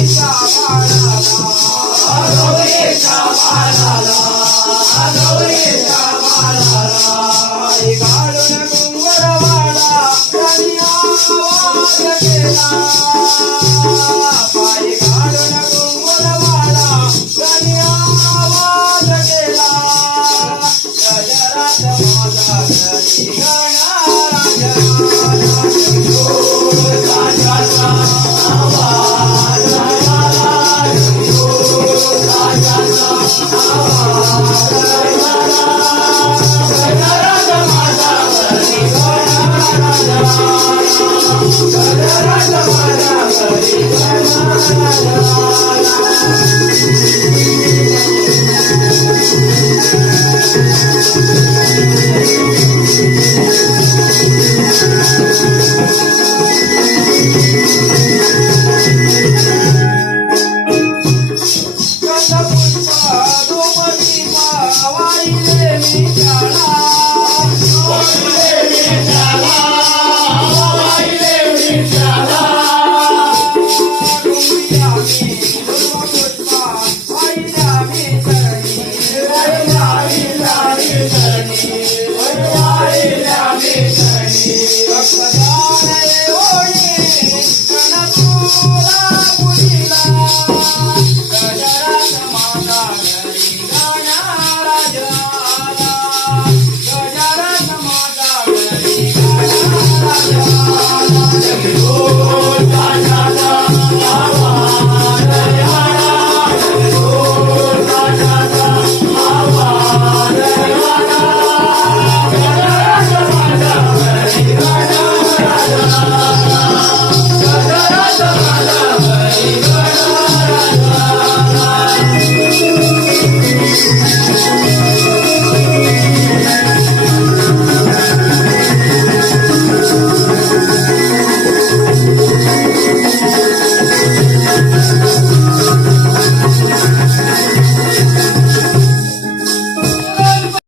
peace.